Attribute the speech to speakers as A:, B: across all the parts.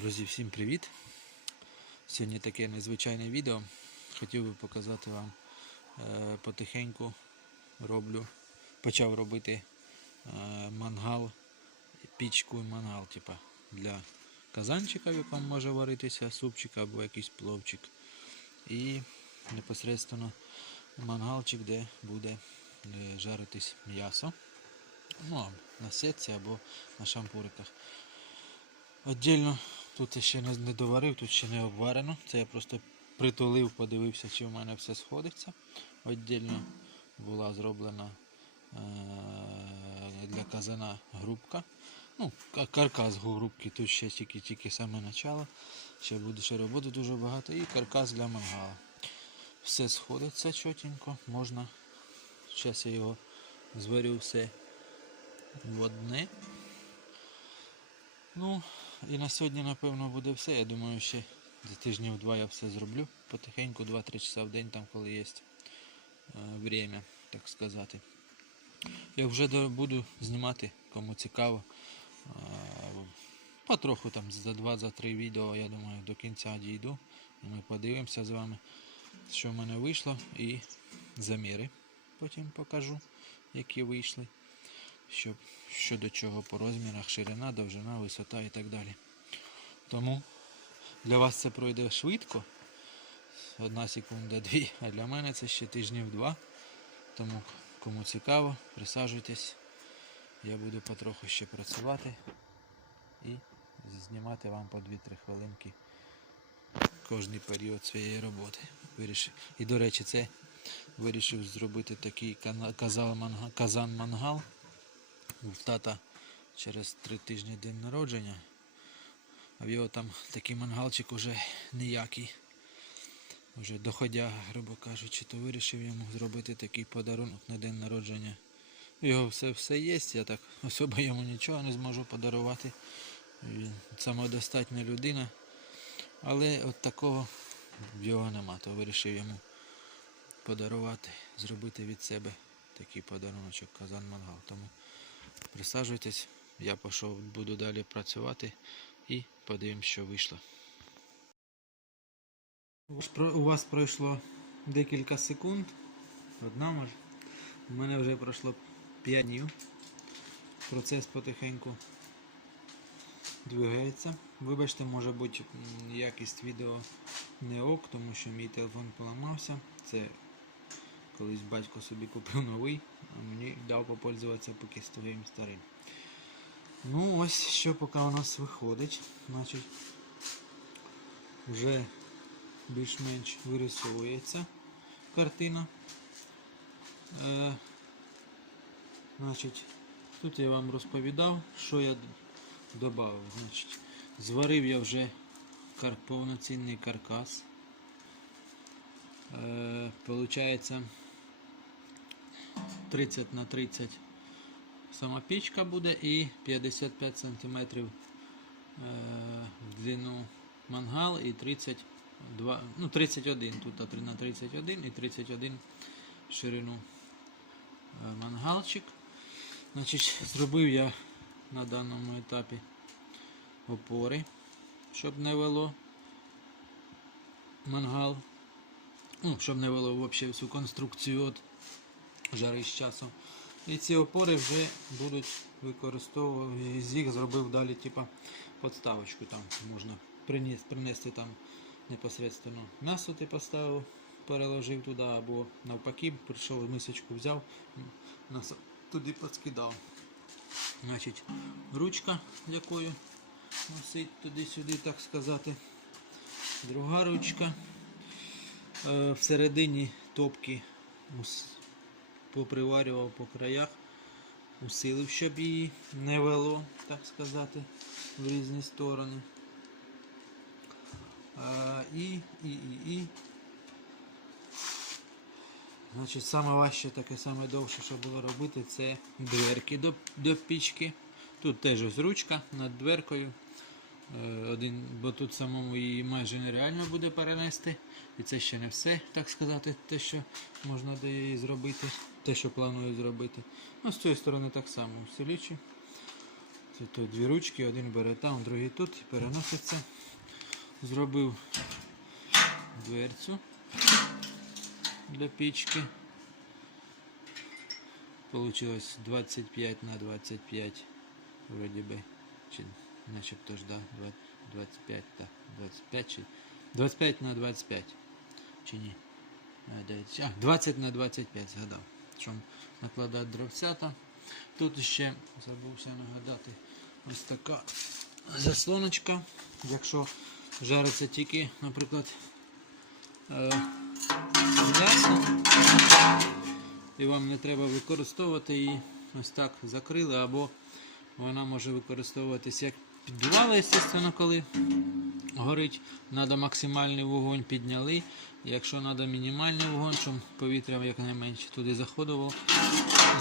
A: Друзі, всім привіт! Сьогодні таке незвичайне відео. Хотів би показати вам е, потихеньку роблю, почав робити е, мангал, пічку і мангал, типа, для казанчика, в якому може варитися супчик або якийсь пловчик. І непосередньо мангалчик, де буде е, жаритись м'ясо. Ну, на сетці або на шампуриках. Отдільно тут я ще не, доварив, тут ще не обварено. Це я просто притулив, подивився, чи в мене все сходиться. Отдільно була зроблена е- для казана грубка. Ну, каркас грубки, тут ще тільки, тільки саме начало. Ще буде ще роботи дуже багато. І каркас для мангала. Все сходиться чотенько, можна. Зараз я його зварю все в одне. Ну, і на сьогодні, напевно, буде все. Я думаю, ще за тижнів два я все зроблю. Потихеньку 2-3 часа в день, там, коли є е, время, так сказати. Я вже буду знімати, кому цікаво. Е, Потроху там за 2-3 відео, я думаю, до кінця дійду. Ми подивимося з вами, що в мене вийшло, і заміри потім покажу, які вийшли що, що до чого по розмірах, ширина, довжина, висота і так далі. Тому для вас це пройде швидко, одна секунда, дві, а для мене це ще тижнів два. Тому кому цікаво, присаджуйтесь. Я буду потроху ще працювати і знімати вам по 2-3 хвилинки кожний період своєї роботи. Вирішив. І до речі, це вирішив зробити такий казан-мангал. У тата через три тижні день народження. А в його там такий мангалчик уже ніякий. Уже доходяга, грубо кажучи, то вирішив йому зробити такий подарунок на день народження. Його все все є, я так особо йому нічого не зможу подарувати. Він самодостатня людина. Але от такого в його нема, то вирішив йому подарувати, зробити від себе такий подаруночок казан мангал. Тому присаджуйтесь, я пішов, буду далі працювати і подивимось, що вийшло. У вас пройшло декілька секунд. Одна може. У мене вже пройшло 5 днів. Процес потихеньку двигається. Вибачте, може бути якість відео не ок, тому що мій телефон поламався. Це колись батько собі купив новий, а мені дав попользуватися поки з твоїм старим. Ну ось що поки у нас виходить. Значить, вже більш-менш вирисовується картина. Е, значить, тут я вам розповідав, що я додав. Значить, зварив я вже кар, повноцінний каркас. Е, получається 30 на 30 сама пічка буде і 55 см е, в длину мангал і 32, ну 31 тут а три на 31 і 31 в ширину е, мангалчик. Значить, зробив я на даному етапі опори, щоб не вело мангал. Ну, щоб не вело взагалі всю конструкцію от жари з часом. І ці опори вже будуть використовувати. З їх зробив далі типа подставочку. Там можна принести, принести там непосредственно м'ясо ти поставив, переложив туди, або навпаки, прийшов мисочку взяв, м'ясо туди підскидав. Значить, ручка, якою носить туди-сюди, так сказати. Друга ручка. Е, Всередині топки поприварював по краях, усилив, щоб її не вело, так сказати, в різні сторони. Е, І, і, і, і. Значить, саме важче, таке саме довше, що було робити, це дверки до, до пічки. Тут теж ось ручка над дверкою. Е, Один, бо тут самому її майже нереально буде перенести. І це ще не все, так сказати, те, що можна до її зробити, те, що планую зробити. Ну, з цієї сторони так само усилічі. Це тут дві ручки, один бере там, другий тут переноситься. Зробив дверцю для пічки. Получилось 25 на 25 вроді би. Чи начебто ж, да, 25, так, 25 чи 25 на 25. Чи ні? А, 20 на 25 згадав. Що накладати дровцята. Тут ще забувся нагадати ось така заслоночка. Якщо жариться тільки, наприклад, е, м'ясо, і вам не треба використовувати її, ось так закрили, або вона може використовуватись як піддувала, звісно, коли горить. Треба максимальний вогонь підняли. Якщо треба мінімальний вогонь, щоб повітря якнайменше туди заходило,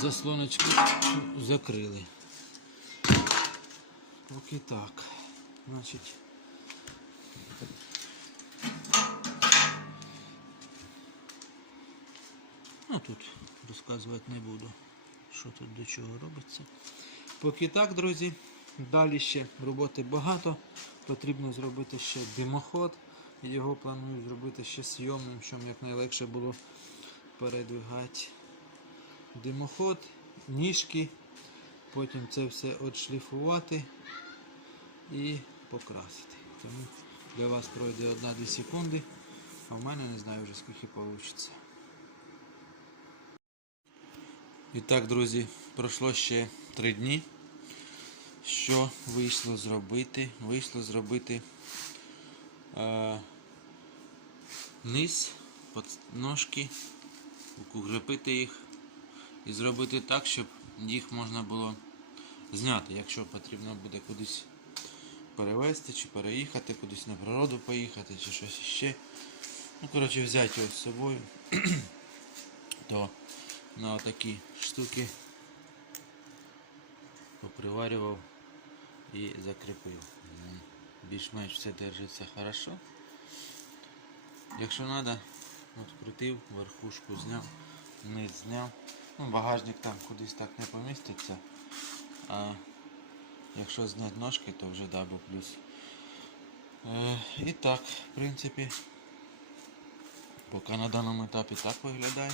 A: заслоночку закрили. Поки так. Значить. Ну тут розказувати не буду, що тут до чого робиться. Поки так, друзі. Далі ще роботи багато. Потрібно зробити ще димоход. Його планую зробити ще зйомним, щоб якнайлегше було передвигати димоход, ніжки. Потім це все отшліфувати і покрасити. Тому для вас пройде 1-2 секунди, а в мене не знаю вже скільки вийде. І так, друзі, пройшло ще 3 дні. Що вийшло зробити? Вийшло зробити е, низ, ножки, укріпити їх і зробити так, щоб їх можна було зняти, якщо потрібно буде кудись перевезти чи переїхати, кудись на природу поїхати чи щось ще. Ну, коротше, взяти його з собою, то на такі штуки поприварював і закріпив. Більш-менш все держиться хорошо. Якщо треба, от крутив, верхушку зняв, низ зняв. Ну, багажник там кудись так не поміститься. А якщо зняти ножки, то вже дабл плюс. Е, і так, в принципі, поки на даному етапі так виглядає.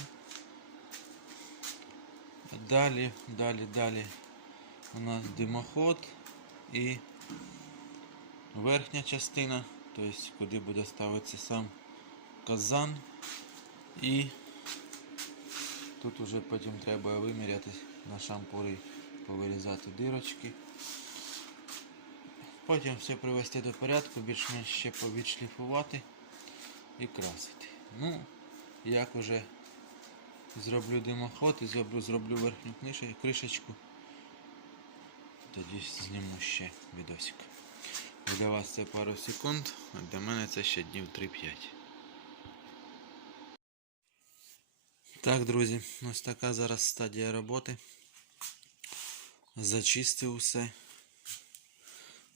A: Далі, далі, далі у нас димоход і верхня частина, тобто куди буде ставитися сам казан. І тут вже потім треба виміряти на шампури, повирізати дирочки. Потім все привести до порядку, більш-менш ще повідшліфувати і красити. Ну, як уже зроблю димоход і зроблю, зроблю верхню кришечку. Тоді зніму ще відосик. Для вас це пару секунд, а для мене це ще днів 3-5. Так, друзі, ось така зараз стадія роботи. Зачистив все.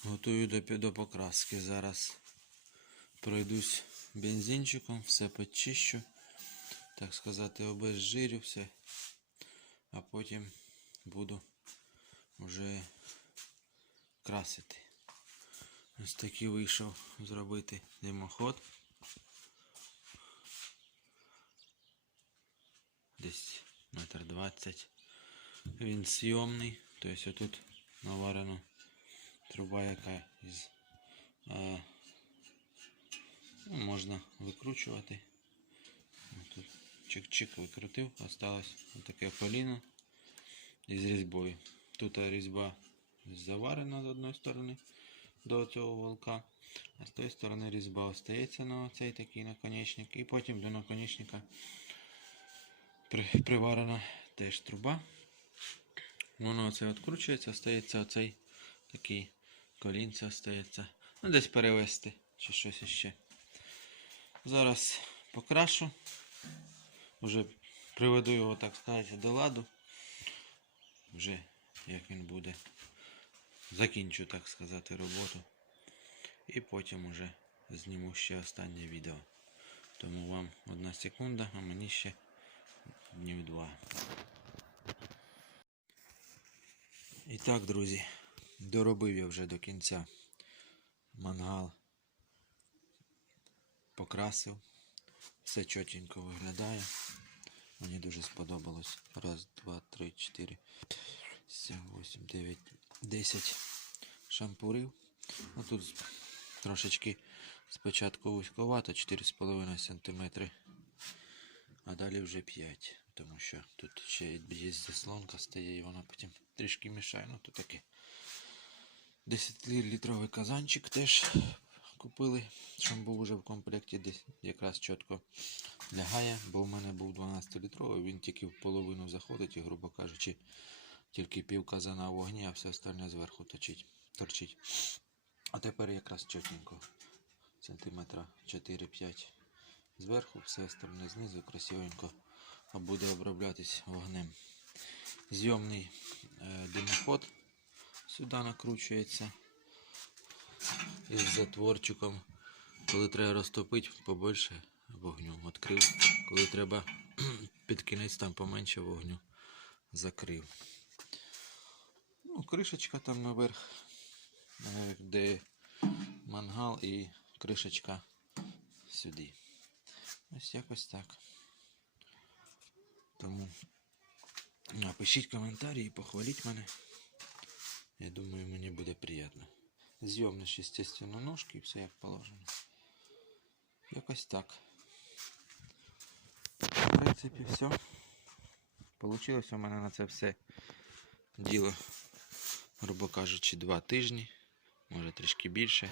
A: Готую до, до покраски. Зараз пройдусь бензинчиком, все почищу. Так сказати, обезжирю все. А потім буду вже красити. Ось такий вийшов зробити димоход. Десь метр двадцять. Він зйомний, тобто отут наварена труба, яка із е, ну, можна викручувати. Тут чик-чик викрутив, осталось таке коліно із різьбою. Тут різьба заварена з одної сторони до цього волка, а з тої сторони різьба остається на цей такий наконечник. І потім до наконечника приварена теж труба. Воно оце відкручується, остається оцей такий колінце остається. Ну, десь перевести чи щось іще. Зараз покрашу. Вже приведу його, так сказати, до ладу. Вже як він буде. Закінчу, так сказати, роботу. І потім уже зніму ще останнє відео. Тому вам одна секунда, а мені ще днів два. І так, друзі, Доробив я вже до кінця мангал. Покрасив. Все чотенько виглядає. Мені дуже сподобалось. Раз, два, три, чотири, сім, вісім, дев'ять, десять шампурів. Ну тут трошечки спочатку вузьковато, 4,5 см. А далі вже 5. Тому що тут ще є заслонка стає і вона потім трішки мішає. Ну то таке. 10-літровий казанчик теж купили, щоб був уже в комплекті десь якраз чітко лягає, бо в мене був 12-літровий, він тільки в половину заходить і, грубо кажучи, тільки пів казана вогні, а все остальне зверху точить, торчить. А тепер якраз чотенько. Сантиметра 4-5 зверху, все остальне знизу красивенько буде оброблятись вогнем. Зйомний е, димоход сюди накручується із затворчиком. Коли треба розтопити побольше вогню, відкрив. Коли треба під кінець там поменше вогню, закрив. Ну, кришечка там наверх, де мангал і кришечка сюди. Ось якось так. Тому напишіть коментарі і похваліть мене. Я думаю, мені буде приємно. Зйомність, естественно, ножки і все як положено. Якось так. В принципі, все. Получилось у мене на це все діло, грубо кажучи, два тижні, може трішки більше.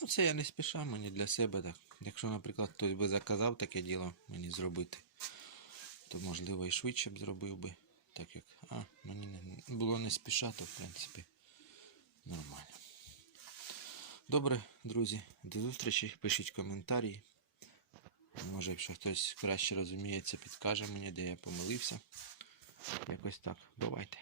A: Ну, це я не спіша, мені для себе так. Якщо, наприклад, хтось би заказав таке діло мені зробити, то можливо і швидше б зробив би. Так як а, мені не, було не спіша, то в принципі нормально. Добре, друзі, до зустрічі. Пишіть коментарі. Може, якщо хтось краще розуміється, підкаже мені, де я помилився. Якось так. Бувайте.